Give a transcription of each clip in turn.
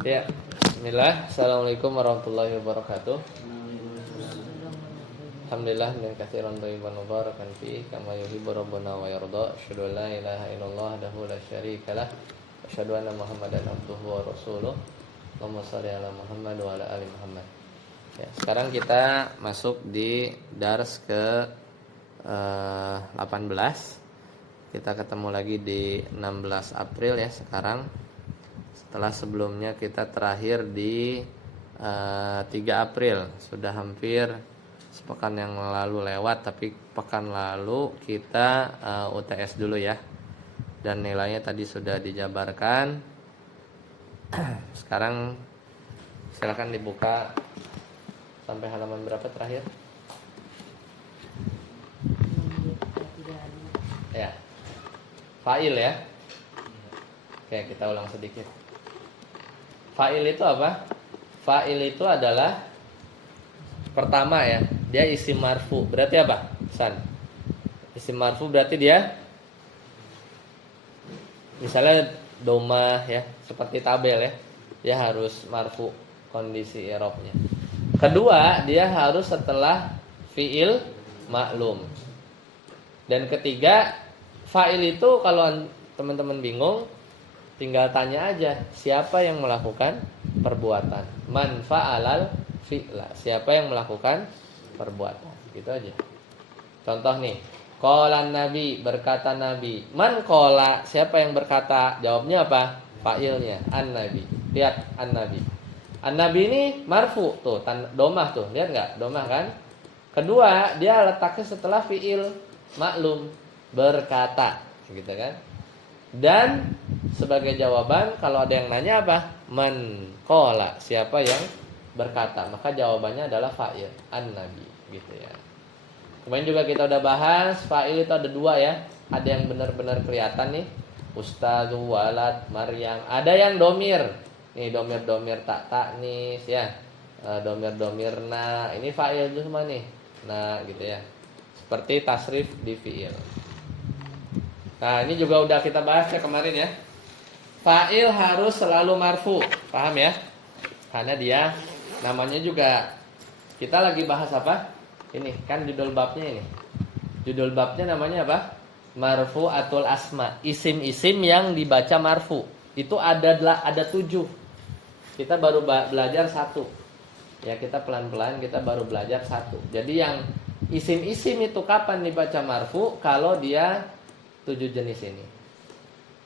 Ya, bismillah. Assalamualaikum warahmatullahi wabarakatuh. Alhamdulillah min katsiran thayyiban mubarakan fi kama yuhibbu rabbuna wa yarda. Asyhadu an la ilaha illallah wahdahu la syarikalah. Asyhadu anna Muhammadan abduhu wa rasuluh. Allahumma shalli ala Muhammad wa ala ali Muhammad. Ya, sekarang kita masuk di dars ke 18. Kita ketemu lagi di 16 April ya sekarang. Setelah sebelumnya kita terakhir di 3 April. Sudah hampir sepekan yang lalu lewat, tapi pekan lalu kita UTS dulu ya. Dan nilainya tadi sudah dijabarkan. Sekarang silakan dibuka sampai halaman berapa terakhir? Ya. Fa'il ya. Oke, kita ulang sedikit. Fa'il itu apa? Fa'il itu adalah pertama ya, dia isim marfu. Berarti apa? San. Isim marfu berarti dia misalnya domah ya, seperti tabel ya. Dia harus marfu kondisi i'rabnya. Kedua, dia harus setelah fi'il maklum. Dan ketiga, fa'il itu kalau teman-teman bingung, tinggal tanya aja siapa yang melakukan perbuatan. Man fa'alal fi'la. Siapa yang melakukan perbuatan. Gitu aja. Contoh nih, qalan nabi, berkata nabi. Man qala, siapa yang berkata? Jawabnya apa? Fa'ilnya an-nabi. Lihat an-nabi. An-nabi ini marfu tuh, domah tuh. Lihat enggak? Domah kan? Kedua, dia letaknya setelah fi'il maklum, berkata, gitu kan? Dan sebagai jawaban kalau ada yang nanya apa? Man qala, siapa yang berkata? Maka jawabannya adalah fa'il, an-nabi, gitu ya. Kemudian juga kita udah bahas fa'il itu ada dua ya. Ada yang benar-benar kelihatan nih, ustadz, walad, maryam. Ada yang domir. Nih domir-domir tak taknis ya. Domir-domirna. Ini fa'il itu semua nih. Nah, gitu ya. Seperti tasrif di fi'il. Nah, ini juga udah kita bahas ya kemarin ya. Fa'il harus selalu marfu. Paham ya? Karena dia namanya juga, kita lagi bahas apa? Ini kan judul babnya ini. Judul babnya namanya apa? Marfu'atul asma. Isim-isim yang dibaca marfu. Itu ada 7. Kita baru belajar 1. Ya, kita pelan-pelan kita baru belajar 1. Jadi yang isim-isim itu kapan dibaca marfu? Kalau dia 7 jenis ini.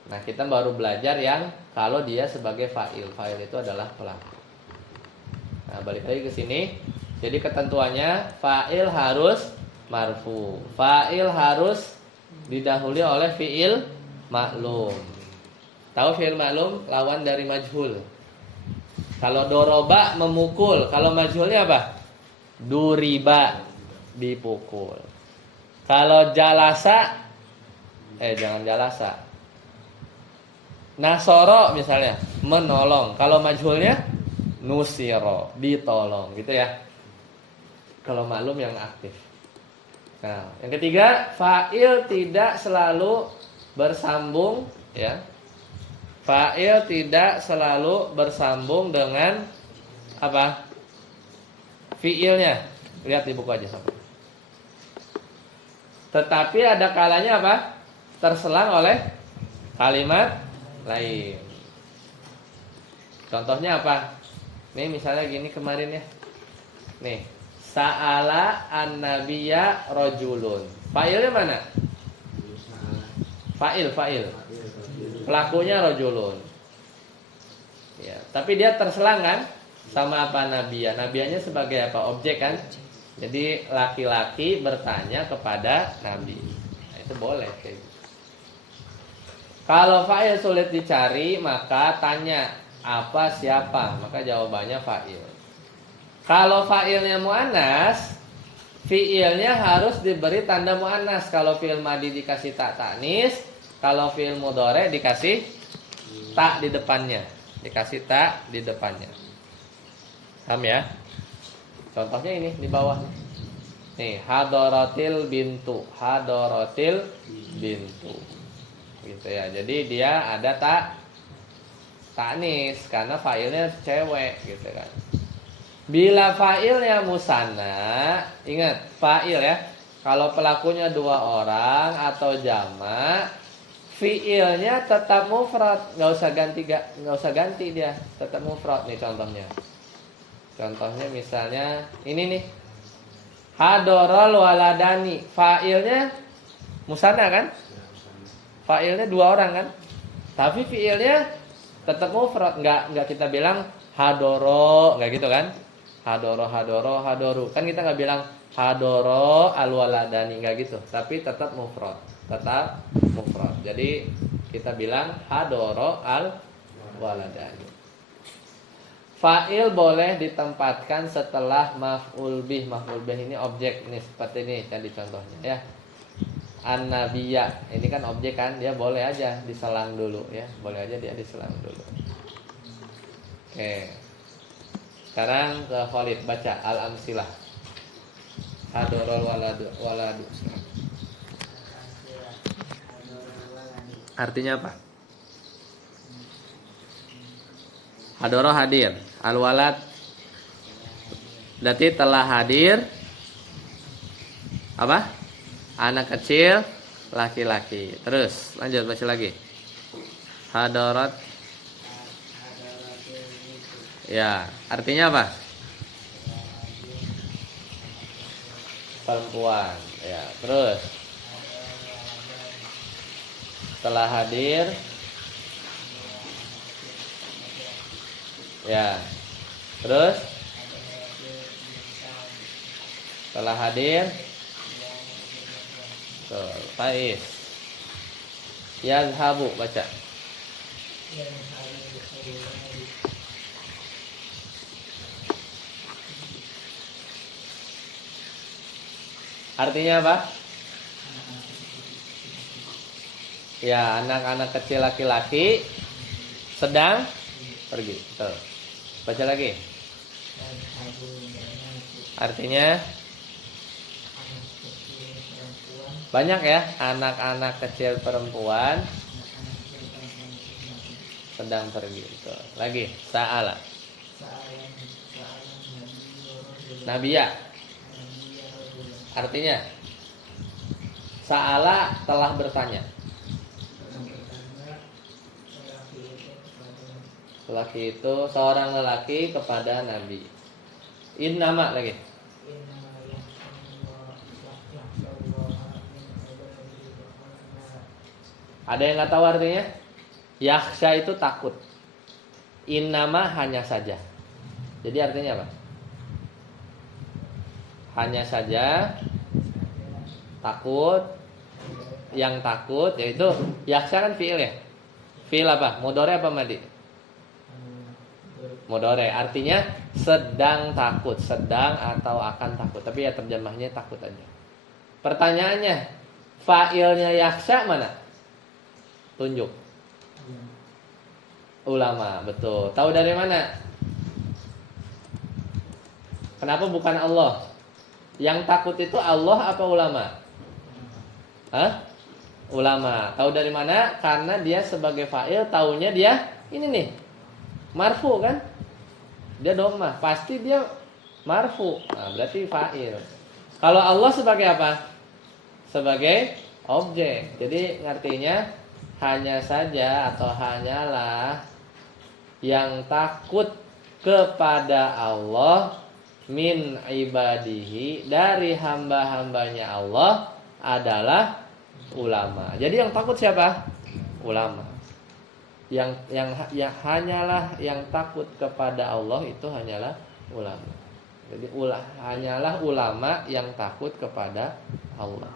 Nah, kita baru belajar yang kalau dia sebagai fa'il. Fa'il itu adalah pelaku. Nah, balik lagi ke sini. Jadi ketentuannya fa'il harus marfu. Fa'il harus didahului oleh fi'il maklum. Tahu fi'il maklum? Lawan dari majhul. Kalau doroba memukul. Kalau majhulnya apa? Duriba, dipukul. Kalau jalasa, jangan jalasa. Nasoro misalnya, menolong. Kalau majhulnya nusiro, ditolong, gitu ya. Kalau maklum yang aktif. Nah, yang ketiga, fa'il tidak selalu bersambung ya. Fa'il tidak selalu bersambung dengan apa? Fi'ilnya. Lihat di buku aja sampai. Tetapi ada kalanya apa? Terselang oleh kalimat lain. Contohnya apa? Nih misalnya gini kemarin ya. Nih, sa'ala an-nabiyya rajulun. Fa'ilnya mana? Fa'il. Pelakunya rajulun. Ya, tapi dia terselang kan sama apa nabiyya? Nabiyyanya sebagai apa? Objek kan? Jadi laki-laki bertanya kepada nabi. Nah, itu boleh kayak gitu. Kalau fa'il sulit dicari, maka tanya apa siapa, maka jawabannya fa'il. Kalau fa'ilnya muannas, fi'ilnya harus diberi tanda muannas. Kalau fi'il madi dikasih tak taknis, kalau fi'il mudhari dikasih tak di depannya. Dikasih tak di depannya. Paham ya? Contohnya ini di bawah. Nih, hadaratil bintu. Hadaratil bintu. Gitu ya. Jadi dia ada tak ta'nis karena fa'ilnya cewek gitu kan. Bila fa'ilnya musanna, ingat fa'il ya. Kalau pelakunya 2 orang atau jamak, fi'ilnya tetap mufrad, nggak usah ganti dia, tetap mufrad nih contohnya. Contohnya misalnya ini nih. Hadorol waladani, fa'ilnya musanna kan? Fa'ilnya 2 orang kan? Tapi fi'ilnya tetap mufrad, nggak kita bilang hadoro, nggak gitu kan? Hadoro, hadoru. Kan kita nggak bilang hadoro alwaladani, nggak gitu. Tapi tetap mufrad. Jadi kita bilang hadoro alwaladani. Fa'il boleh ditempatkan setelah maf'ul bih. Maf'ul bih ini objek nih, seperti ini tadi contohnya ya. An-nabiyya, ini kan objek kan, dia boleh aja diselang dulu ya. Boleh aja dia diselang dulu. Oke. Sekarang ke Khalid, baca al-amsilah. Hadorol waladu. Artinya apa? Hadoro hadir, al-walad berarti telah hadir apa? Anak kecil laki-laki. Terus lanjut baca lagi. Hadorat. Ya, artinya apa? Perempuan. Ya, terus setelah hadir. Ya. Terus setelah hadir. Tuh, Faiz. Yazhabu baca. Artinya apa? Ya, anak-anak kecil laki-laki sedang pergi. Betul. Baca lagi. Artinya banyak ya, anak-anak kecil perempuan sedang pergi. Betul. Lagi, sa'ala. Nabiya. Artinya sa'ala telah bertanya. Lelaki itu seorang lelaki kepada Nabi. Innama lagi. Ada yang nggak tahu artinya? Yakhsha itu takut. Innama hanya saja. Jadi artinya apa? Hanya saja takut. Yang takut yaitu yakhsha kan fi'il ya. Fi'il apa? Mudhari apa madi? Mudhari. Artinya sedang takut, sedang atau akan takut. Tapi ya terjemahnya takut aja. Pertanyaannya, fa'ilnya yakhsha mana? Tunjuk. Ulama, betul. Tahu dari mana? Kenapa bukan Allah? Yang takut itu Allah apa ulama? Hah? Ulama. Tahu dari mana? Karena dia sebagai fa'il, taunya dia ini nih. Marfu kan? Dia dhammah, pasti dia marfu. Nah, berarti fa'il. Kalau Allah sebagai apa? Sebagai objek. Jadi ngartinya hanya saja atau hanyalah yang takut kepada Allah min ibadihi, dari hamba-hambanya Allah adalah ulama. Jadi yang takut siapa? Ulama. Yang hanyalah yang takut kepada Allah itu hanyalah ulama. Jadi hanyalah ulama yang takut kepada Allah.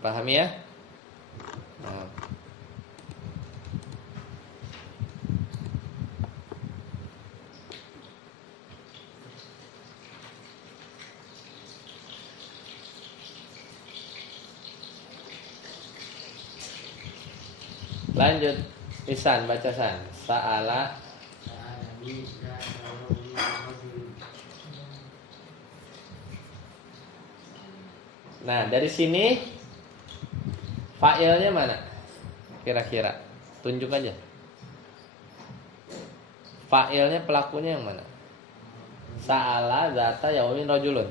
Pahami ya? Nah. Lanjut, Isan baca San. Sa'ala. Nah, dari sini fa'ilnya mana? Kira-kira. Tunjuk aja. Fa'ilnya pelakunya yang mana? Sa'ala zata yaumin rajulun.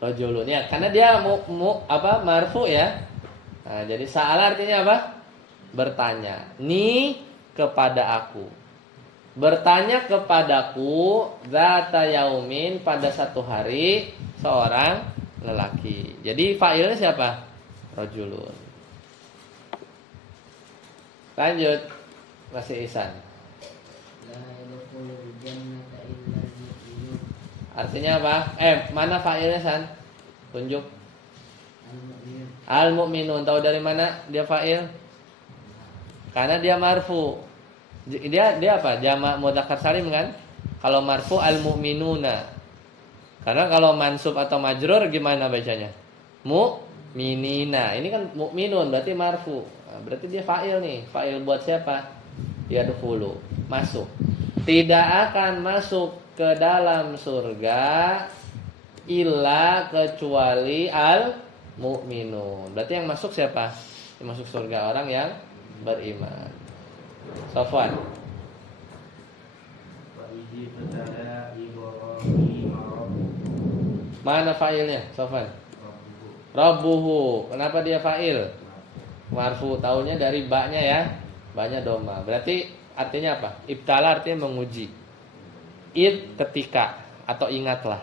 Rajulun ya, karena dia marfu ya. Nah, jadi sa'ala artinya apa? Bertanya. Ni kepada aku. Bertanya kepadaku zata yaumin pada satu hari seorang lelaki. Jadi fa'ilnya siapa? Rajulun. Lanjut. Masih Ihsan. Artinya apa? Mana fa'ilnya San? Tunjuk. Al-mu'minun. Tahu dari mana dia fa'il? Karena dia marfu. Dia apa? Jamak mudzakkar salim kan? Kalau marfu al-mu'minuna. Karena kalau mansub atau majrur gimana bacanya? Mu'minina. Ini kan mu'minun berarti marfu. Nah, berarti dia fa'il nih. Fa'il buat siapa? Yadkhulu. Masuk. Tidak akan masuk ke dalam surga illa kecuali al-mu'minun. Berarti yang masuk siapa? Yang masuk surga orang yang beriman. Safwan. Mana fa'ilnya? Safwan. Rabbuhu. Kenapa dia fa'il? Marfu. Taunya dari ba-nya ya. Ba-nya doma. Berarti artinya apa? Ibtala artinya menguji. Id ketika atau ingatlah.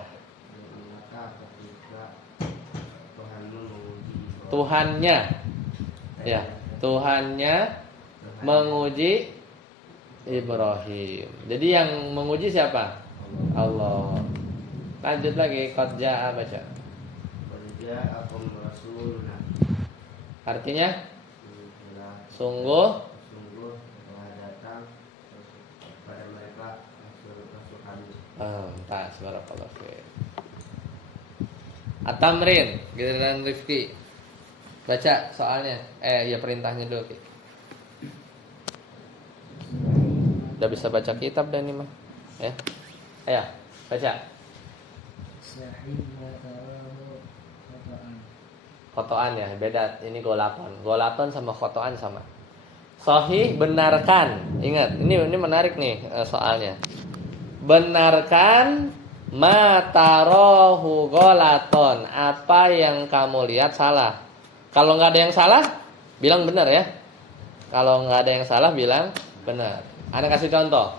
Tuhannya. Ya, Tuhannya menguji Ibrahim. Jadi yang menguji siapa? Allah. Lanjut lagi, qad jaa baca. Artinya sungguh telah datang kepada mereka rasul kami. Tas barakallahu fiik. At-tamrin, giliran Rifki. Baca soalnya. Ya perintahnya dulu, Ki. Udah bisa baca kitab dan ini mah. Ya. Ayo, baca. Khotoan ya, beda. Ini golaton. Golaton sama khotoan sama. Sahih, benarkan. Ingat, ini menarik nih soalnya. Benarkan matarohu golaton. Apa yang kamu lihat salah. Kalau nggak ada yang salah, bilang benar ya. Kalau nggak ada yang salah, bilang benar. Ana kasih contoh.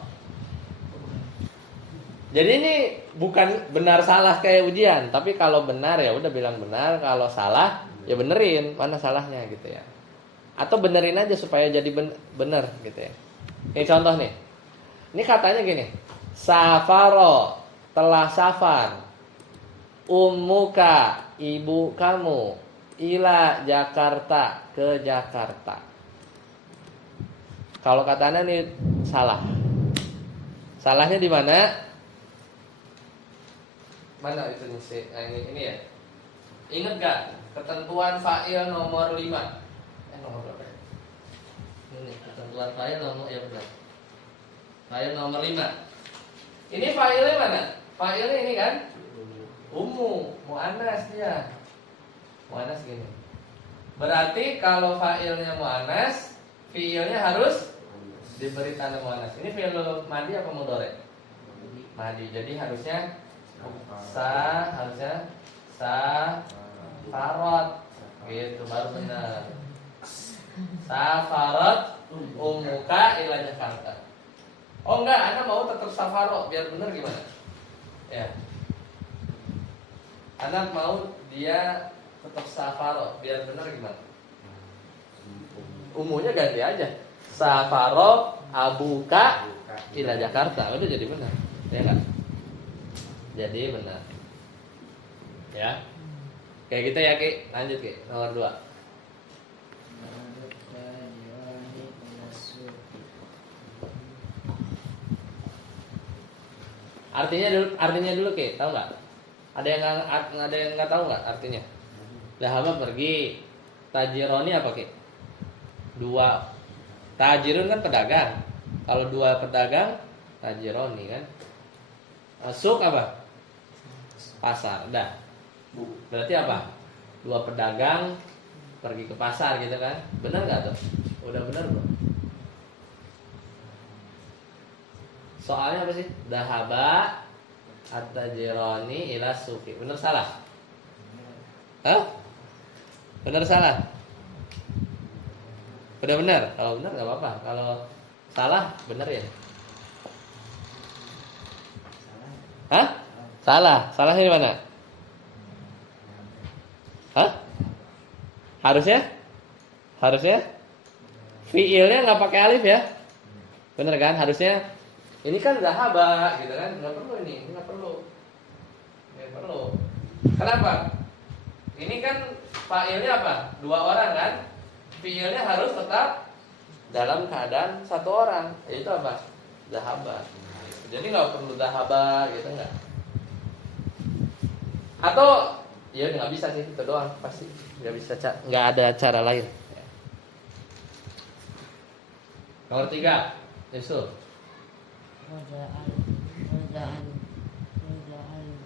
Jadi ini bukan benar salah kayak ujian, tapi kalau benar ya udah bilang benar, kalau salah ya benerin mana salahnya gitu ya. Atau benerin aja supaya jadi bener gitu ya. Ini contoh nih. Ini katanya gini. Safaro, telah safar. Ummuka, ibu kamu, ila Jakarta, ke Jakarta. Kalau katanya nih salah. Salahnya di mana? Mana itu nih? Ini ya. Ingat gak ketentuan fa'il nomor 5? Nomor berapa ya? Ini ketentuan fa'il nomor ya benar. Fa'il nomor 5. Ini fa'ilnya mana? Fa'ilnya ini kan? Ummu, muannas dia. Muannas gini. Berarti kalau fa'ilnya muannas, fi'ilnya harus diberi tanda muannas. Ini fi'il madi apa mudhari? Madi. Jadi harusnya harusnya safarat gitu baru benar. Safarat ummuka ila Jakarta. Oh enggak, Anda mau tetap safarot biar benar gimana? Ya. Anda mau dia tetap safarot biar benar gimana? Umumnya ganti aja. Safarot abuka ila Jakarta. Udah jadi benar. Ya enggak? Jadi benar. Ya. Kayak gitu ya, Ki. Lanjut, Ki. Nomor 2. Artinya dulu, Ki. Tahu enggak? Ada yang enggak tahu enggak artinya? Dhahaba pergi. Tajironi apa, Ki? 2. Tajirun kan pedagang. Kalau 2 pedagang, tajironi kan. Masuk apa? Pasar. Dah. Berarti apa? dua pedagang pergi ke pasar gitu kan. Benar nggak tuh? Udah benar belum? Soalnya apa sih? Dahaba at-tajirani ila suqi. Benar salah? Hah? Benar salah? Udah benar? Kalau benar nggak apa-apa. Kalau salah benar ya? Hah? Salah. Salahnya di mana? Hah? Harusnya? Harusnya? Fiilnya nggak pakai alif ya? Bener kan? Harusnya ini kan zahaba gitu kan? Nggak perlu ini nggak perlu. Nggak perlu. Kenapa? Ini kan fa'ilnya apa? Dua orang kan? Fiilnya harus tetap dalam keadaan satu orang. Itu apa? Zahaba. Jadi nggak perlu zahaba gitu nggak? Atau ya nggak bisa sih itu doang pasti nggak bisa nggak ada cara lain. Nomor 3 Yusuf. Roja'al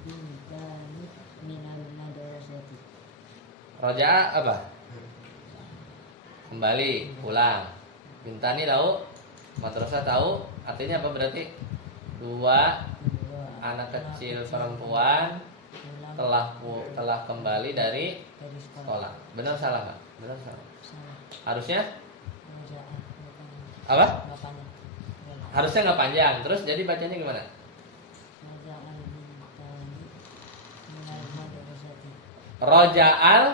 bintani minal madrasati. Roja apa? Kembali, pulang. Bintani tahu? Madrasah tahu? Artinya apa berarti? Dua anak kecil perempuan telah kembali dari sekolah. Benar salah nggak? Benar salah. Harusnya apa? Harusnya nggak panjang. Terus jadi bacanya gimana? Roja'al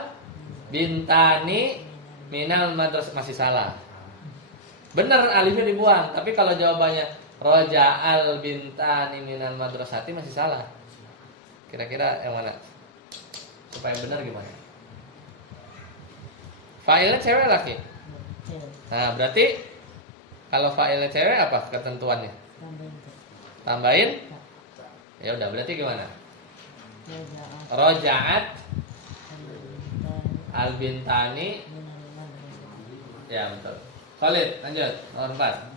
bintani minal madrasah. Masih salah. Benar alifnya dibuang. Tapi kalau jawabannya Roja'al bintani minal madrasati masih salah. Kira-kira yang mana? Supaya benar gimana? Fa'ilnya cewek laki? Nah berarti kalau fa'ilnya cewek apa ketentuannya? Tambahin? Ya udah berarti gimana? Roja'at al-bintani. Ya betul. Khalid lanjut nomor 4.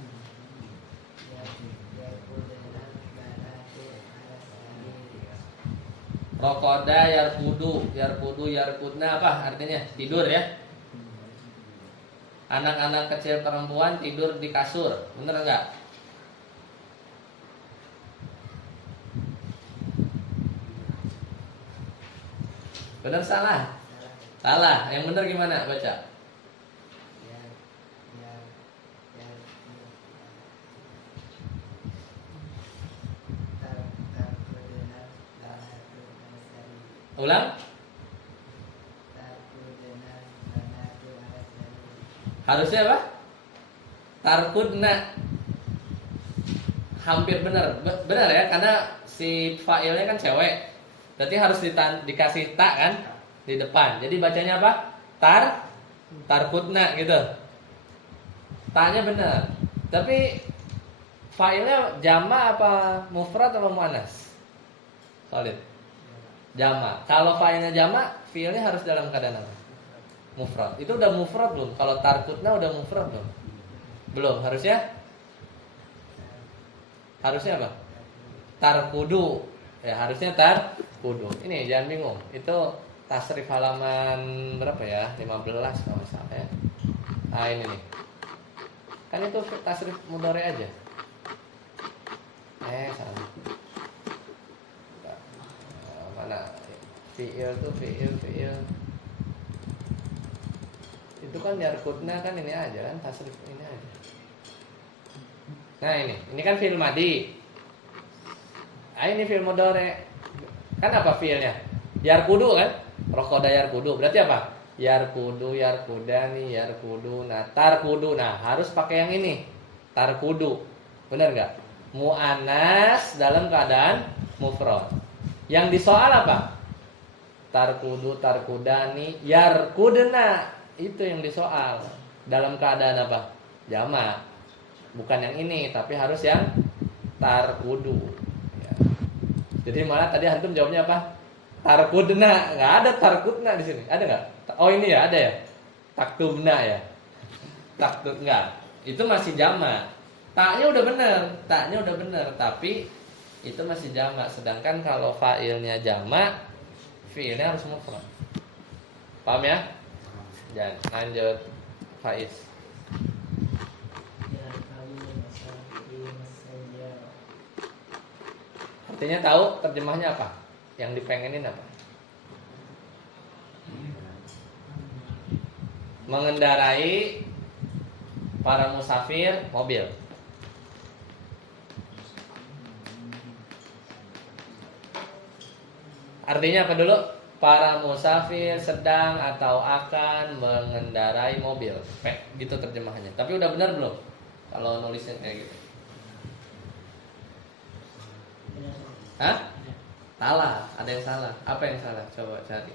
Rokoda yarkudu yarkudna apa artinya? Tidur ya. Anak-anak kecil perempuan tidur di kasur. Bener enggak? Bener salah? Salah. Yang bener gimana? Baca. Ulang. Harusnya apa? Tarkudna. Hampir benar. Benar ya, karena si fa'ilnya kan cewek. Berarti harus dikasih ta kan di depan. Jadi bacanya apa? Tarkudna gitu. Ta-nya benar. Tapi fa'ilnya jama apa mufrad atau muannas? Solid. Jama. Kalau fa'ilnya jama, fi'ilnya harus dalam keadaan apa? Mufrad. Itu udah mufrad belum? Kalau tarkudna udah mufrad belum? Belum. Harusnya apa? Tarkudu. Ya, harusnya tarkudu. Ini jangan bingung. Itu tasrif halaman berapa ya? 15 kalau nggak salah ya. Nah, ini nih. Kan itu tasrif mudhari aja. Salah. Mana? Fi'il tuh fi'il. Itu kan yarkudna kan ini aja kan tasrif ini aja. Nah ini kan fi'il madi. Ini fi'il mudhari. Kan apa fi'ilnya? Yarkudu kan? Rokoda yarkudu. Berarti apa? Yarkudu, yarkudani, yarkuduna, tarkuduna. Harus pakai yang ini. Tarkudu. Benar nggak? Mu'annas dalam keadaan mufrad. Yang disoal apa? Tarkudu, tarkudani, yarkudna. Itu yang disoal. Dalam keadaan apa? Jama. Bukan yang ini, tapi harus yang tarkudu ya. Jadi malah tadi antum jawabnya apa? Tarkudna. Nggak ada tarkudna di sini. Ada nggak? Oh ini ya, ada ya. Taktubna ya. Taktub nggak. Itu masih jama. Taknya udah bener, tapi itu masih jama. Sedangkan kalau fa'ilnya jama, fi'ilnya harus mufrad. Paham ya? Jangan lanjut Faiz. Artinya tahu terjemahnya apa? Yang dipengenin apa? Mengendarai para musafir mobil. Artinya apa dulu? Para musafir sedang atau akan mengendarai mobil. Gitu terjemahannya. Tapi udah benar belum? Kalau nulisnya kayak gitu. Hah? Salah, ada yang salah. Apa yang salah? Coba cari.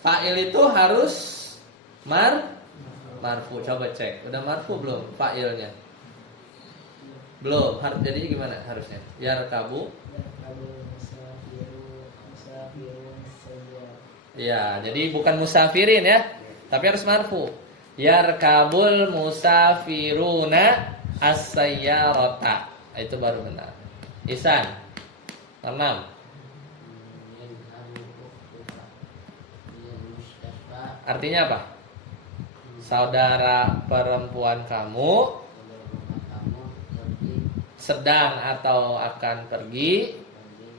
Fa'il itu harus marfu. Coba cek. Udah marfu belum fa'ilnya? Belum. Jadi gimana harusnya? Yarkabu. Ya, jadi bukan musafirin ya, tapi harus marfu. Yarkabul musafiruna as-sayyarata. Itu baru benar. Ihsan. 6. Artinya apa? Saudara perempuan kamu sedang atau akan pergi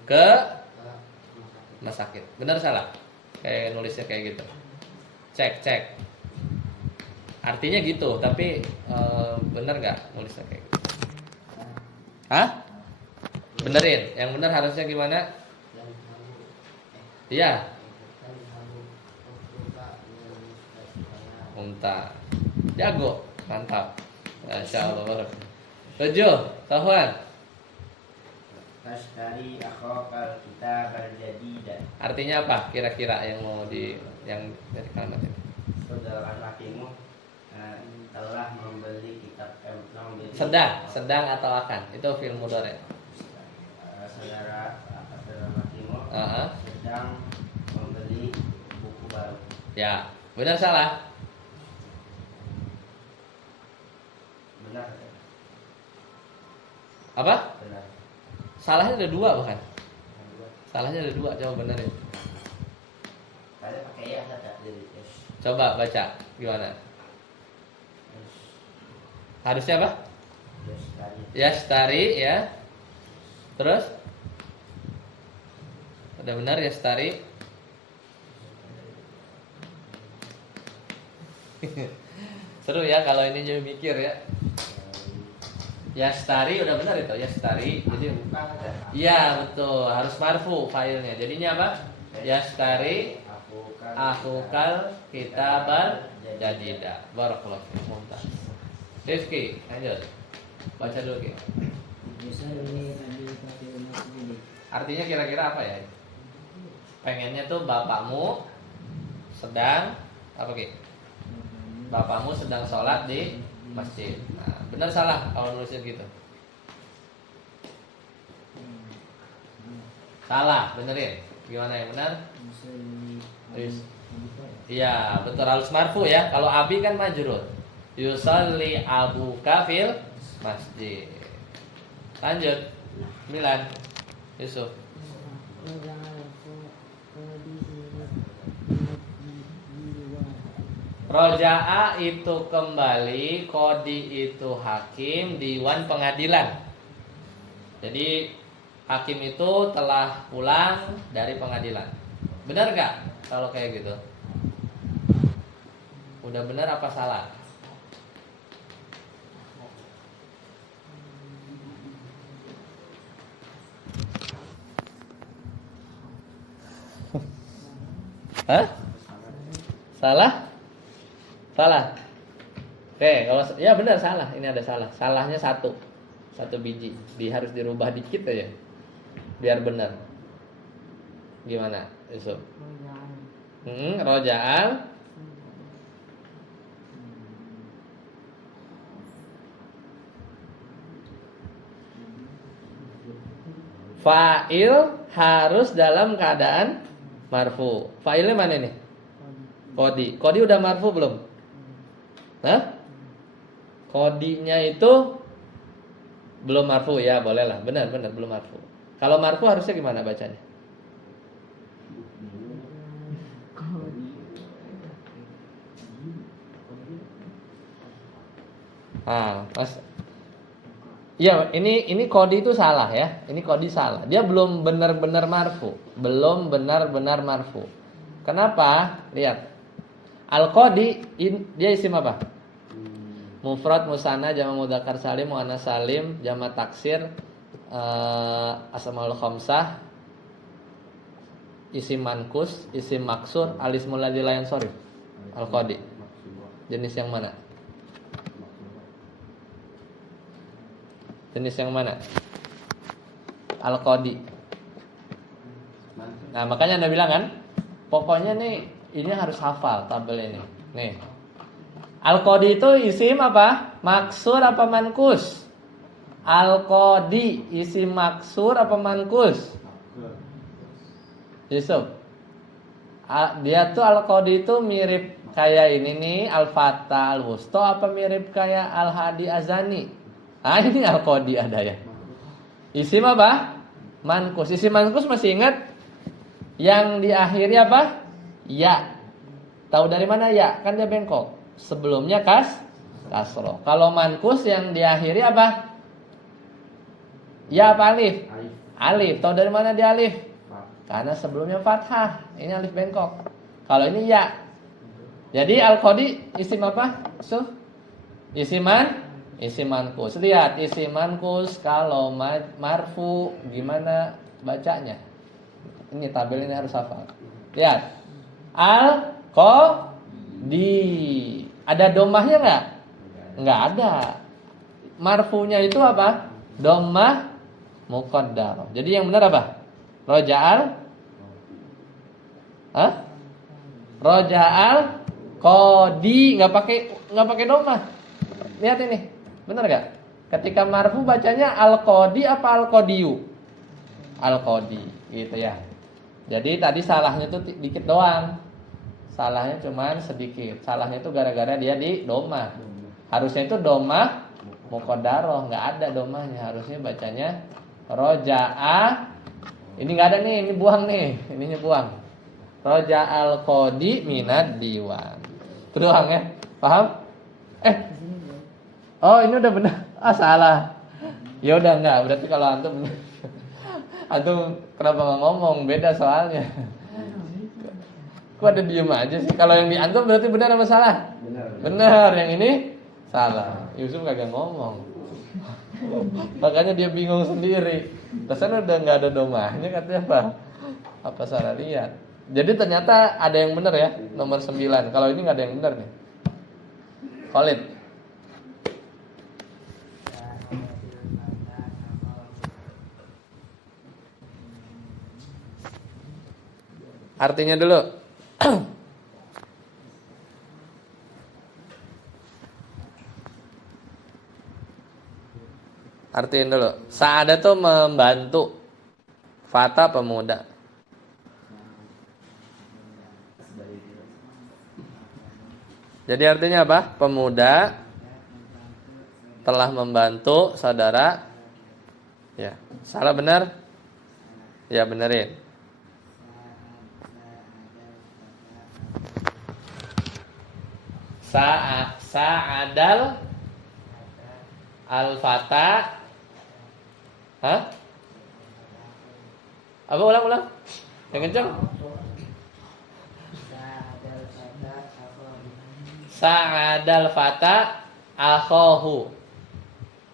ke rumah sakit. Benar salah? Kayak nulisnya kayak gitu. Cek. Artinya gitu, tapi benar nggak nulisnya kayak gitu? Hah? Benerin. Yang benar harusnya gimana? Iya. Unta. Jago, mantap. Masya Allah. 7. Sahwan. Tashtari akhokal kita berjadida. Artinya apa? Kira-kira yang mau yang dari kalimat ini? Saudara lakimu telah membeli kitab Sedang atau akan. Itu fi'il mudhari'. Saudara lakimu sedang membeli buku baru. Ya, benar salah? Benar. Apa? Benar. Salahnya ada 2 bahkan. Salahnya ada 2, coba benerin. Saya pakai ya ada dari yes. Coba baca gimana? Harusnya apa? Yastari ya. Terus? Udah benar yastari. Seru ya kalau ini jadi mikir ya. Yastari udah benar itu, yastari. Jadi iya betul, harus marfu fa'ilnya. Jadinya apa? Yastari akukal kitabal jadida. Barakallahu fiik. Mumtaz. Rifki, lanjut. Baca dulu Ki. Artinya kira-kira apa ya? Pengennya tuh bapakmu sedang apa Ki? Bapakmu sedang sholat di masjid. Nah, benar salah kalau nulisnya gitu? Salah, benerin. Gimana yang benar? Iya, betul harus marfu ya. Kalau abi kan majrur. Yusalli abuka fil masjid. Lanjut. 9. Yusuf. Roja'a itu kembali, kodi itu hakim, diwan pengadilan. Jadi hakim itu telah pulang dari pengadilan. Benar gak kalau kayak gitu? Udah benar apa salah? Hah? Salah? Salah. Oke, kalau ya benar salah. Ini ada salah. Salahnya satu biji. Harus dirubah dikit aja. Biar benar. Gimana, Yusuf? Roja'al. Fa'il harus dalam keadaan marfu. Fa'ilnya mana nih? Kodi. Kodi udah marfu belum? Hah? Kodinya itu belum marfu ya, bolehlah. Benar belum marfu. Kalau marfu harusnya gimana bacanya? Nah, Mas. Ya, ini kodi itu salah ya. Ini kodi salah. Dia belum benar-benar marfu. Belum benar-benar marfu. Kenapa? Lihat. Al-qadi dia isim apa? Mufrad, musanna, jamak mudzakkar salim, muannats salim, jamak taksir, asmaul khamsah, isim mankus, isim maksur, alismul ladzi la yansharif. Al-qadi. Jenis yang mana? Jenis yang mana? Al-qadi. Nah, makanya Anda bilang kan, pokoknya nih ini harus hafal tabel ini. Nih. Al-qadi itu isim apa? Maksur apa mankus? Al-qadi isim maksur apa mankus? Yusuf. Dia tuh al-qadi itu mirip kayak ini nih, al-Fatah, al-Wusta apa mirip kayak al-Hadi Azani? Ah, ini al-qadi ada ya. Isim apa? Mankus. Isim mankus masih ingat? Yang diakhiri apa? Ya. Tahu dari mana ya? Kan dia bengkok. Sebelumnya kasroh. Kalau mankus yang diakhiri apa? Ya apa alif? Alif. Tahu dari mana dia alif? Karena sebelumnya fathah. Ini alif bengkok. Kalau ini ya. Jadi al-qadi isim apa? Isim mankus. Lihat isim mankus kalau marfu gimana bacanya? Ini tabel ini harus hafal. Lihat. Al-qadi. Ada domahnya enggak? Enggak ada. Marfunya itu apa? Domah muqaddar. Jadi yang benar apa? Roja'al Roja'al qadi, enggak pakai domah. Lihat ini. Benar enggak? Ketika marfu bacanya al-qadi apa al-qadiyu? Al-qadi, gitu ya. Jadi tadi salahnya tuh dikit doang. Salahnya cuman sedikit. Salahnya itu gara-gara dia di domah. Harusnya itu domah muqaddarah, enggak ada domahnya. Harusnya bacanya roja'a. Ini enggak ada nih, ini buang nih. Ininya buang. Roja'al qadi minad diwan. Itu doang ya. Paham? Oh, ini udah benar. Ah, salah. Ya udah enggak, berarti kalau antum benar. Antum kenapa enggak ngomong? Beda soalnya. Kok ada diem aja sih? Kalau yang di antum berarti benar apa salah? Benar, yang ini salah. Yusuf kagak ngomong. Makanya dia bingung sendiri. Terus udah enggak ada domahnya katanya apa? Apa salah lihat? Jadi ternyata ada yang benar ya, nomor 9. Kalau ini enggak ada yang benar nih. Khalid. Artinya dulu. Artiin dulu. Sa'ada tuh membantu. Fata pemuda. Jadi artinya apa? Pemuda telah membantu saudara. Ya, salah benar? Ya, benerin. Sa'adal al-fata. Hah? Apa ulang? Yang kencang. Sa'adal fata akhahu.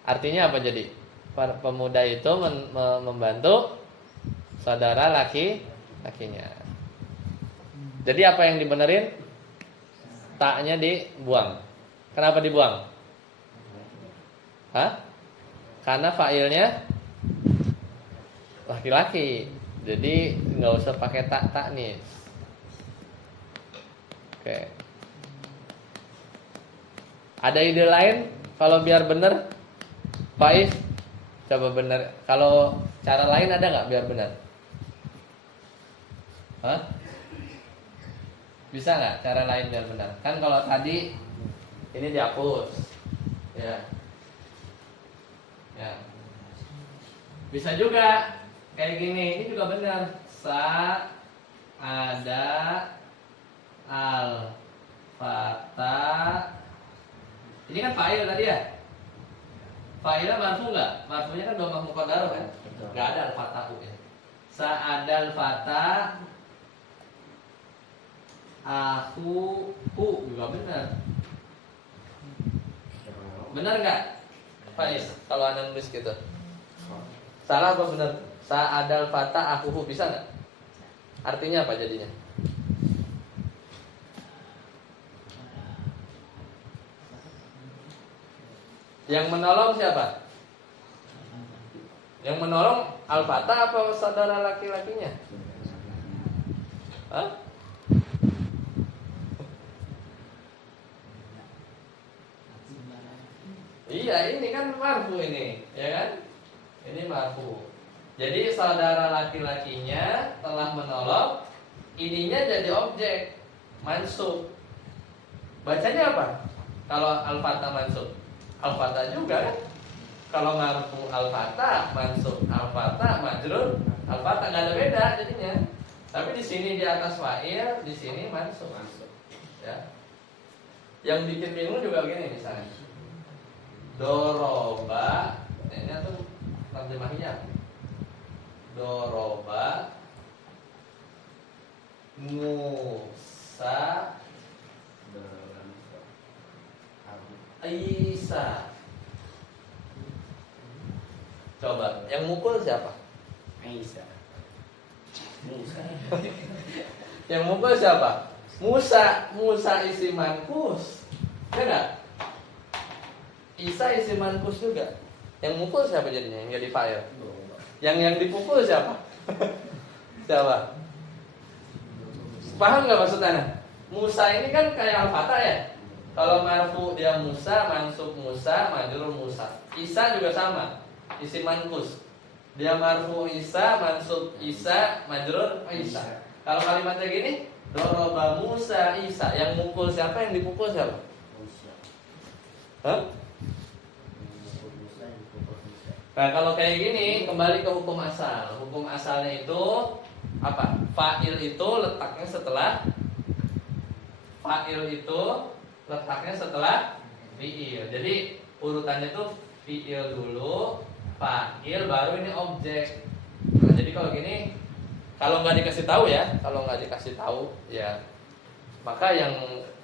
Artinya apa jadi? Pemuda itu membantu saudara lakinya. Jadi apa yang dibenerin? Taknya dibuang. Kenapa dibuang? Hah? Karena fa'ilnya laki-laki. Jadi nggak usah pakai tak nih. Oke. Ada ide lain kalau biar benar? Faiz, coba benar. Kalau cara lain ada nggak biar benar? Hah? Bisa nggak cara lain biar benar? Kan kalau tadi ini dihapus, ya. Bisa juga kayak gini. Ini juga benar. Ada al fata. Ini kan fa'il tadi ya. Fa'ilnya marfu nggak? Marfunya kan domah muqaddarah kan? Betul. Nggak ada al-fatahu ya. Sa'adal fata aku juga benar. Benar nggak? Faiz, kalau anda nulis gitu. Salah apa benar? Sa'adal fata aku bisa nggak? Artinya apa jadinya? Yang menolong siapa? Yang menolong al-fata apa saudara laki-lakinya? Hah? Iya, ini kan marfu ini, ya kan? Ini marfu. Jadi saudara laki-lakinya telah menolong, ininya jadi objek mansub. Bacanya apa? Kalau al-fata mansub, al-fata juga kan? Kalau marfu al-fata, mansub al-fata, majrur al-fata, nggak ada beda jadinya. Tapi di sini di atas fa'il, di sini mansub. Ya. Yang bikin bingung juga begini misalnya. Doroba, ini tuh terjemahnya. Doroba Musa Isa. Coba, yang mukul siapa? Aisyah. Musa. Yang mukul siapa? Musa. Musa isi mankus. Ya enggak? Isa isi mankus juga. Yang mukul siapa jadinya? Yang jadi fa'il. Yang dipukul siapa? Siapa? Paham nggak maksudnya? Musa ini kan kayak al-fata ya. Kalau marfu dia Musa, mansub Musa, majrur Musa. Isa juga sama. Isi mankus. Dia marfu Isa, mansub Isa, majrur Isa. Kalau kalimatnya gini, doroba Musa Isa. Yang mukul siapa? Yang dipukul siapa? Hah? Nah kalau kayak gini kembali ke hukum asal. Hukum asalnya itu apa? Fa'il itu letaknya setelah fi'il. Jadi urutannya itu fi'il dulu, fa'il baru ini objek. Nah, jadi kalau gini, kalau nggak dikasih tahu ya, ya maka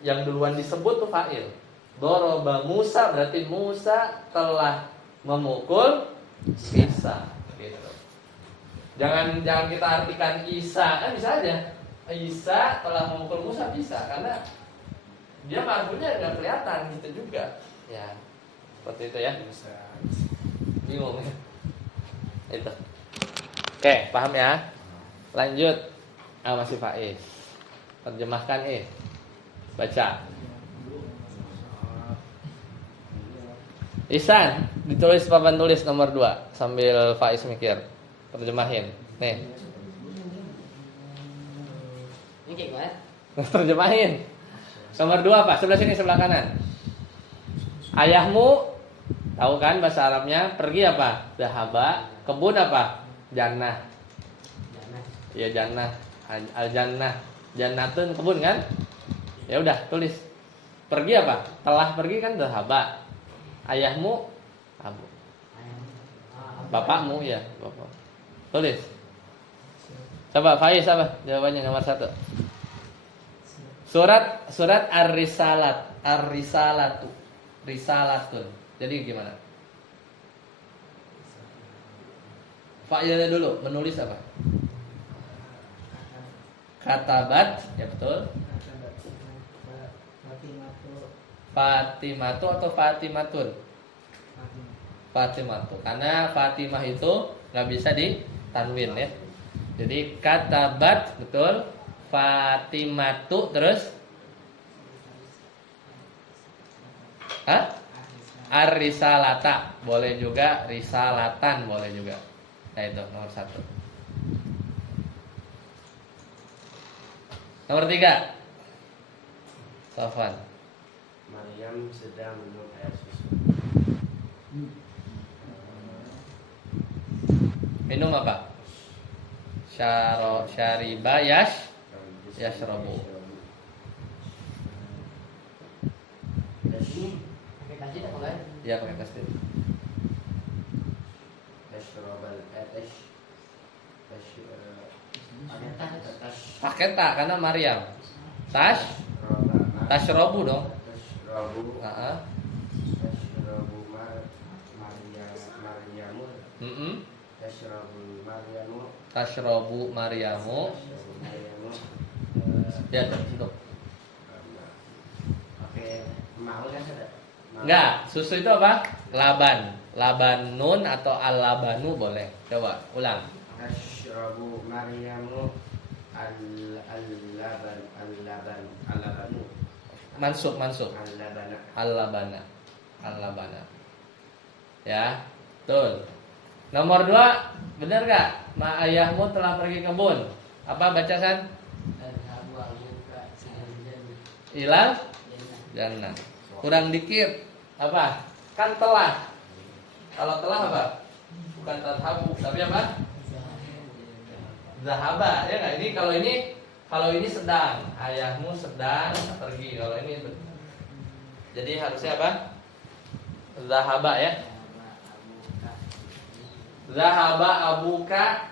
yang duluan disebut tuh fa'il. Doroba Musa berarti Musa telah memukul Isa, gitu. Jangan kita artikan Isa, kan bisa aja. Isa telah memukul Musa bisa, karena dia marfunya nggak kelihatan gitu juga. Ya, seperti itu ya. Bingung ya. Itu. Oke, paham ya? Lanjut. Masih Faiz. Terjemahkan baca. Ihsan, ditulis papan tulis nomor 2 sambil Faiz mikir. Terjemahin. Nih. Ini gimana? Terjemahin. Nomor 2 apa? Sebelah sini, sebelah kanan. Ayahmu tahu kan bahasa Arabnya? Pergi apa? Dahaba. Kebun apa? Jannah. Iya, jannah. Al-jannah. Jannatun kebun kan? Ya udah, tulis. Pergi apa? Telah pergi kan dahaba. Ayahmu abu. Bapakmu ya, bapak. Tulis. Coba Faiz apa? Jawabannya nomor 1. Surat Ar-Risalatu. Risalatun. Jadi gimana? Fa'ilnya dulu, menulis apa? Katabat, ya betul. Fatimatu atau Fatimatun? Fatimatu. Karena Fatimah itu nggak bisa ditanwin ya. Jadi katabat betul. Fatimatu terus Ar-risalata boleh juga, risalatan boleh juga. Nah itu nomor 1. Nomor 3. Sofwan. Maryam sedang minum air susu. Minum apa? Syariba yashrabu. Pakai kasih apa enggak? Ya pakai tasdid. Pakai tak karena Maryam. Tashrobu dong. Tashrobu Heeh. Tashrobu Maryamu Tashrobu Maryamu. Ya untuk. Oke, mau kan sudah? Enggak, susu itu apa? Laban. Labanun atau al-labanu boleh. Coba ulang. Tashrobu Maryamu al-labanu Mansub. al-labana. Al-labana. Ya, betul. Nomor 2, benar gak? Ma ayahmu telah pergi kebun. Apa bacakan? Ilal jannah. Kurang dikit. Apa? Kan telah. Kalau telah apa? Bukan tadhabu, tapi apa? Zahaba. Ya enggak? Kalau ini sedang. Ayahmu sedang pergi. Kalau ini jadi harusnya apa? Zahaba ya. Zahaba abuka.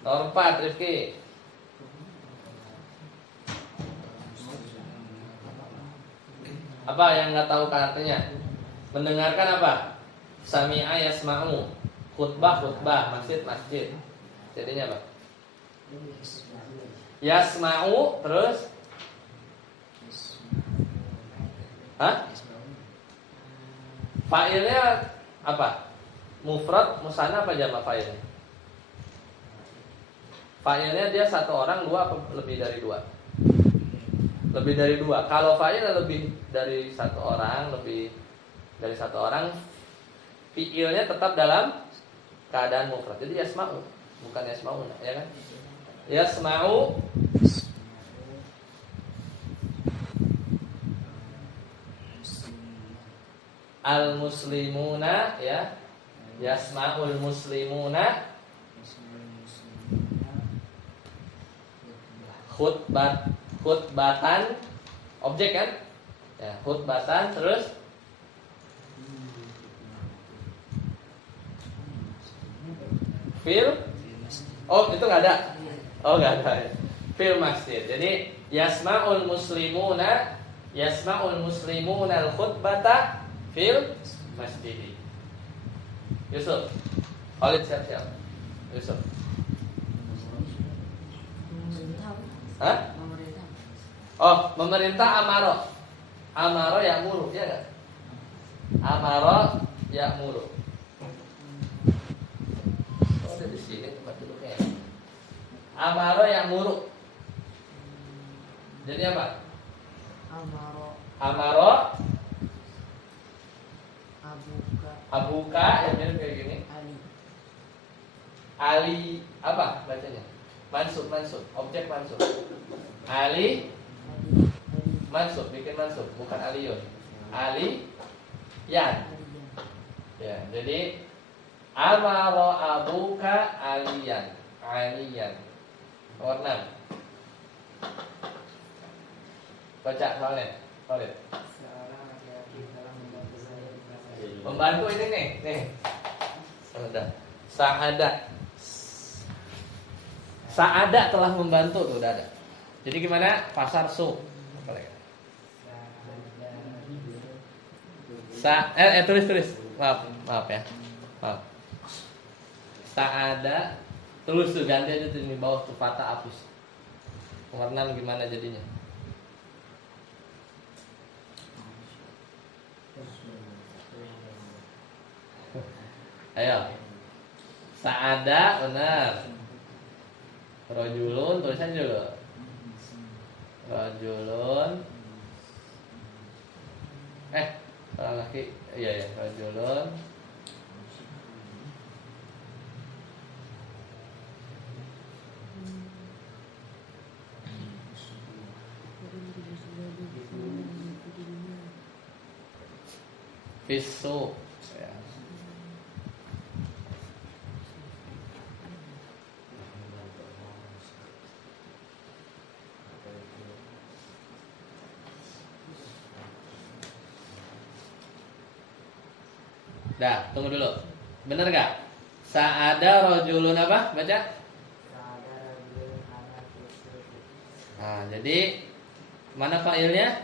Nomor 4, Rifki. Apa yang nggak tahu artinya? Mendengarkan apa? Sami'a yasma'u. Khutbah, masjid. Jadinya apa? Yasma'u terus hah? Fa'ilnya apa? Mufrad, musanna apa jamak fa'ilnya? Fa'ilnya dia satu orang, 2 apa lebih dari 2? Lebih dari 2. Kalau fa'il lebih dari satu orang, fi'ilnya tetap dalam keadaan mufrad. Jadi yasma'u, bukan yasma'una, ya kan? Yasma'u al-muslimuna, ya. Yasma'ul muslimuna khutbatan objek kan? Ya, khutbatan terus fil. Oh, itu enggak ada. Oh, enggak ada. Fil masjid. Jadi yasma'ul muslimuna al-khutbata fil masjid. Yusuf. Khalid siap-siap. Yusuf. Hah? Oh, memerintah amaro. Amaro ya'muru, ya enggak? Amaro ya'muru. Oh, ada di sini tempat duduknya. Amaro ya'muru. Jadi apa? Amaro abuka yang mirip kayak gini. Ali apa bacanya? Mansub, objek mansub. Ali mansub, bikin mansub, bukan aliyun. Ali yan. Ya, jadi amaro abuka aliyan. Nomor 6. Baca Khalid. Membantu ini nih. Sa'ada telah membantu tuh udah ada. Jadi gimana? Pasar su. Tulis. Maaf ya. Maaf. Sa'ada tulis tuh, ganti aja tuh di bawah tuh patah hapus. Nomor 6 gimana jadinya? Ayo. Sa'ada benar. Rajulun tulisan juga. Rajulun. Salah laki. Iya, rajulun. Fisu. Ya. Dah, tunggu dulu. Bener gak? Sa'ada rojulun apa? Baca. Nah, jadi mana fa'ilnya?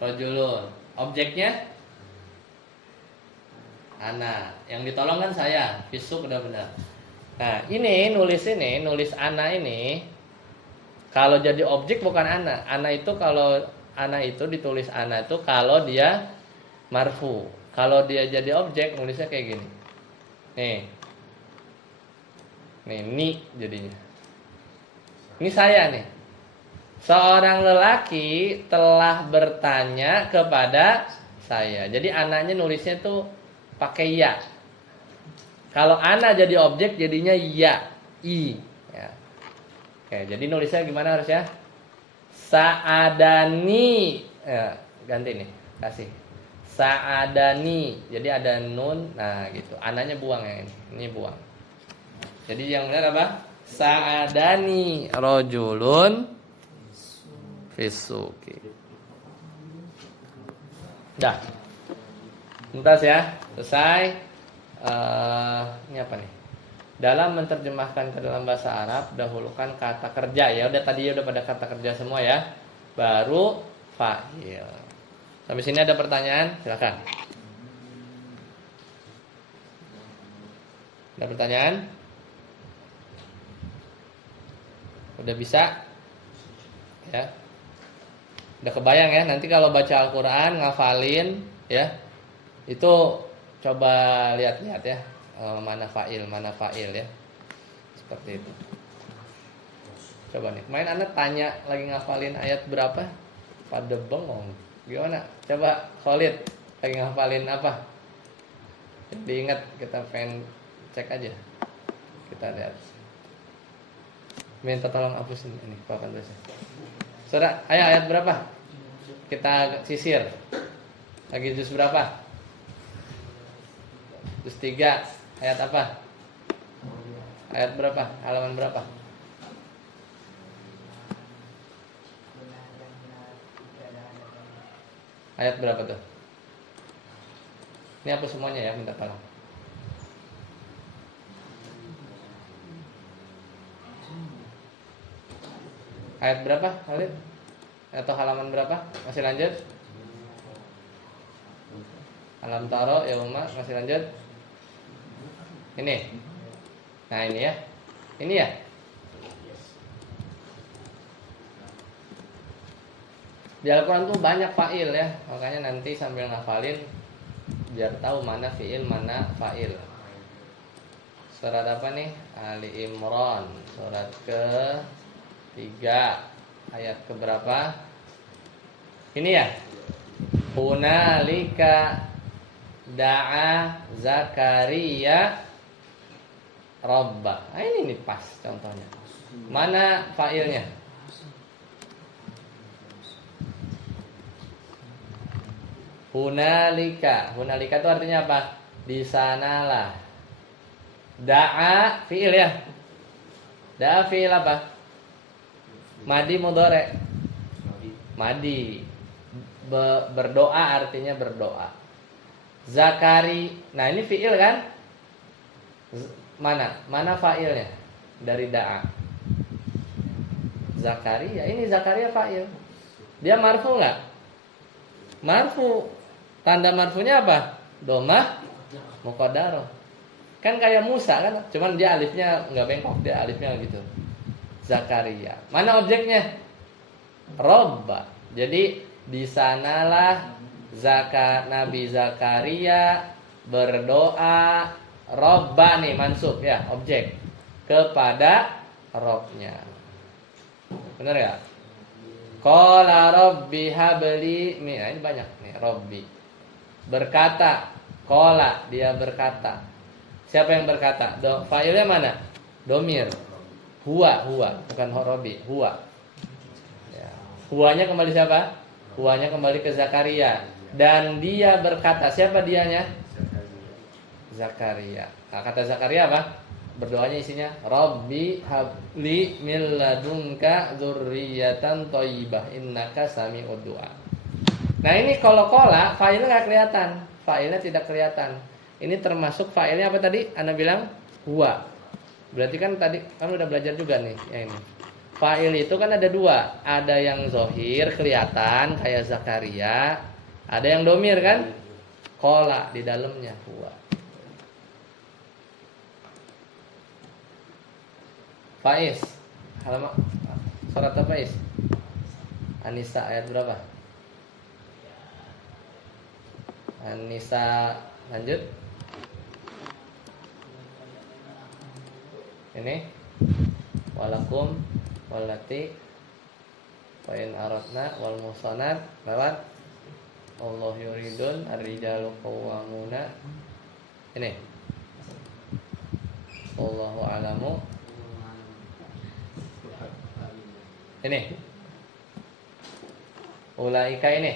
Rojulun. Objeknya? Ana. Yang ditolong kan saya. Fisuk udah benar. Nah, nulis ana ini kalau jadi objek bukan ana. Ana itu kalau ana itu ditulis ana itu kalau dia marfu. Kalau dia jadi objek nulisnya kayak gini. Nih jadinya. Ini saya nih. Seorang lelaki telah bertanya kepada saya. Jadi anaknya nulisnya tuh pakai ya. Kalau ana jadi objek jadinya ya, i. Ya. Oke, jadi nulisnya gimana harusnya? Sa'adani. Ya, ganti nih, kasih. Sa'adani. Jadi ada nun. Nah, gitu. Anaknya buang ya ini. Ini buang. Jadi yang benar apa? Sa'adani rojulun fisuki. Dah. Tuntas ya. Selesai. Ini apa nih? Dalam menerjemahkan ke dalam bahasa Arab, dahulukan kata kerja ya. Udah tadi udah pada kata kerja semua ya. Baru fa'il. Sampai sini ada pertanyaan? Silakan. Ada pertanyaan? Udah bisa? Ya. Udah kebayang ya, nanti kalau baca Al-Qur'an ngafalin ya. Itu coba lihat-lihat ya. Mana fa'il ya. Seperti itu. Coba nih, main anak tanya lagi ngafalin ayat berapa? Pada bengong. Gimana? Coba Khalid lagi ngafalin apa? Diingat, kita pengen cek aja. Kita lihat. Minta tolong hapusin ini papan tulisnya. Saudara, ayo ayat berapa? Kita sisir. Lagi juz berapa? Juz 3. Ayat apa? Ayat berapa? Halaman berapa? Ayat berapa tuh? Ini apa semuanya ya, minta tolong. Ayat berapa, Khalid? Atau halaman berapa? Masih lanjut? Alam taro ya Umar, masih lanjut? Ini. Nah, ini ya. Ini ya. Di Al-Quran tuh banyak fa'il ya. Makanya nanti sambil ngafalin biar tahu mana fi'il, mana fa'il. Surat apa nih? Ali Imran. Surat ke-3 ayat keberapa? Ini ya. Hunalika da'a Zakaria Rabbah. Nah, ini nih pas contohnya. Mana fa'ilnya? Hunalika. Hunalika itu artinya apa? Di sanalah. Da'a fi'il ya. Da'a fi'il apa? Madi mudhari. Madi. Berdoa artinya berdoa. Zakari. Nah, ini fi'il kan? Mana fa'ilnya? Dari da'a. Zakaria. Ini Zakaria fa'il. Dia marfu enggak? Marfu. Tanda marfunya apa? Domah muqaddarah. Kan kayak Musa kan, cuman dia alifnya enggak bengkok, dia alifnya gitu. Zakaria. Mana objeknya? Robba. Jadi di sanalah Nabi Zakaria berdoa. Robba nih mansub ya, objek kepada Robnya. Benar ya? Qala Rabbi habli. Nah, ini banyak nih Rabbi. Berkata. Qala, dia berkata. Siapa yang berkata? Fa'ilnya mana? Domir. Huwa, bukan Rabbi, huwa. Ya. Huwanya kembali siapa? Huwanya kembali ke Zakaria. Dan dia berkata, siapa dianya? Zakaria. Nah, kata Zakaria apa? Berdoanya isinya Rabbi habli min ladunka dzurriyyatan thayyibah innaka sami'ud du'a. Nah, ini kalau qala fa'ilnya enggak kelihatan. Fa'ilnya tidak kelihatan. Ini termasuk fa'ilnya apa tadi? Ana bilang huwa. Berarti kan tadi kamu udah belajar juga nih yang ini. Fa'il itu kan ada dua. Ada yang zohir kelihatan kayak Zakaria. Ada yang domir kan? Kola di dalamnya huwa. Faiz. Halaman surat apa Faiz? An-Nisa ayat berapa? An-Nisa lanjut. Ini walakum walati wa in aradna wal musanat lewat Allah yuridun ar-rijalu qawwamuna. Ini Allahu a'lamu. Ini ulaika ini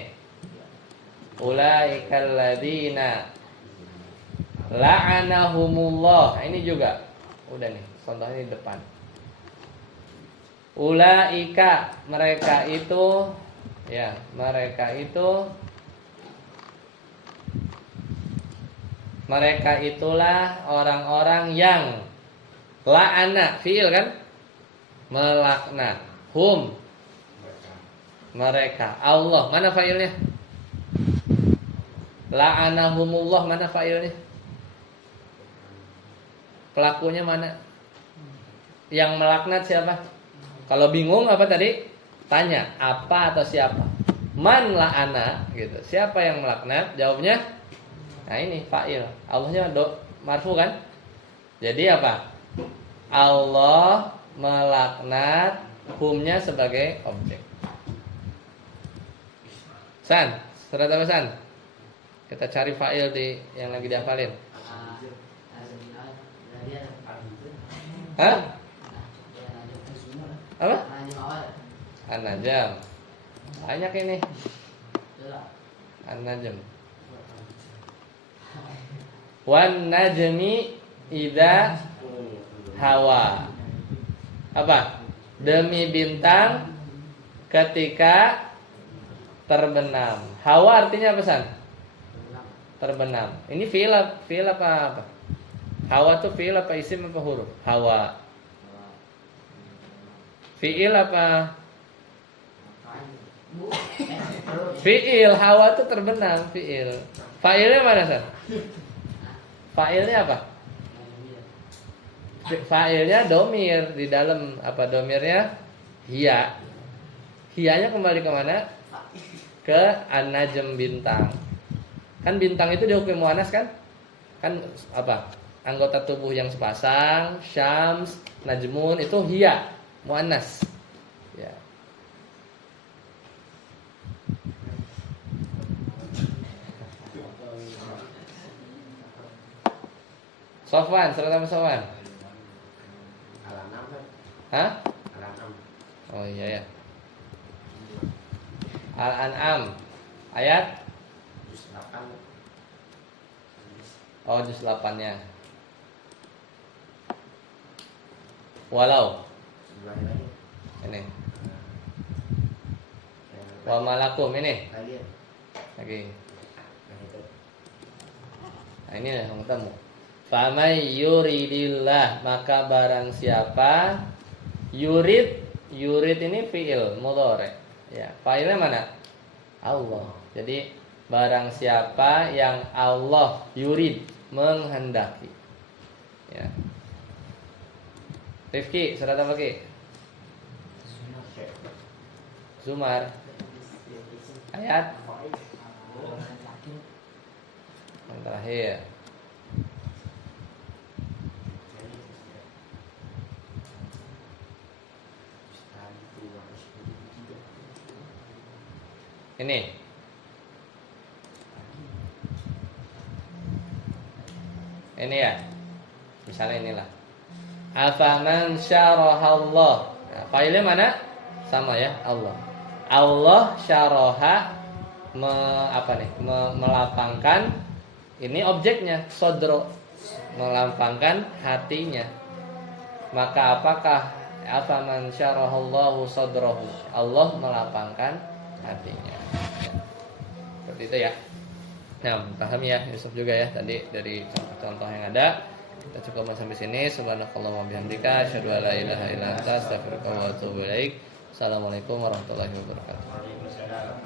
ulaikal ladzina la'anahumullah. Ini juga udah nih, contohnya di depan. Ulaika, mereka itu, ya, mereka itulah orang-orang yang la'ana, fiil kan? Melaknat. Hum, mereka. Allah, mana fa'ilnya? La'anahumullah, mana fa'ilnya? Pelakunya mana? Yang melaknat siapa? Kalau bingung apa tadi? Tanya, apa atau siapa? Man la'ana gitu. Siapa yang melaknat? Jawabnya nah ini fa'il. Allahnya marfu kan? Jadi apa? Allah melaknat, humnya sebagai objek. San, surat apa San? Kita cari fa'il di yang lagi dihafalin. Hah? Apa? An-Najm. Banyak ini. An-Najm. Wan najmi idza hawa. Apa? Demi bintang ketika terbenam. Hawa artinya apa San? Terbenam. Ini fi'il apa? Hawa tuh fi'il apa isim apa huruf? Hawa. Fi'il apa? Fi'il. Hawa tuh terbenam, fi'il. Fa'ilnya mana San? Fa'ilnya apa? Fa'ilnya domir. Di dalam apa domirnya? Hiya. Hiyanya kembali ke mana? Ke an-najm, bintang. Kan bintang itu dihukum muannas kan? Kan apa? Anggota tubuh yang sepasang, syams, najmun itu hiya, muannas. Ya. Sofwan, surat apa Sofwan? Al-An'am kan? Hah? Al-An'am. Oh iya ya. Al-An'am ayat Juz 8. oh juz 8-nya. Walau Sebelahnya lagi. ini Yang wa malakum ini kalian. lagi. Nah itu. Nah ini yang ketemu. Famay yuridillah, maka barang siapa yurid ini fi'il mudhari. Ya, fa'ilnya mana? Allah. Jadi barang siapa yang Allah yurid menghendaki. Ya. Rifki, surat apa Ki? Zumar. Ayat yang terakhir. Ini ya. Misalnya inilah. Afaman syarahallah. Nah, failnya mana? Sama ya, Allah. Allah syaraha melapangkan. Ini objeknya, sodro, melapangkan hatinya. Maka apakah afaman syarahallahu sadrahu? Allah melapangkan hatinya. Ya. Seperti itu ya. Nah, paham ya Yusuf juga ya tadi dari contoh-contoh yang ada. Kita cukup sampai sini. Subhanakallahumma bihamdika asyhadu an la ilaha illa anta astaghfiruka wa atubu ilaik. Assalamualaikum warahmatullahi wabarakatuh. Waalaikumsalam.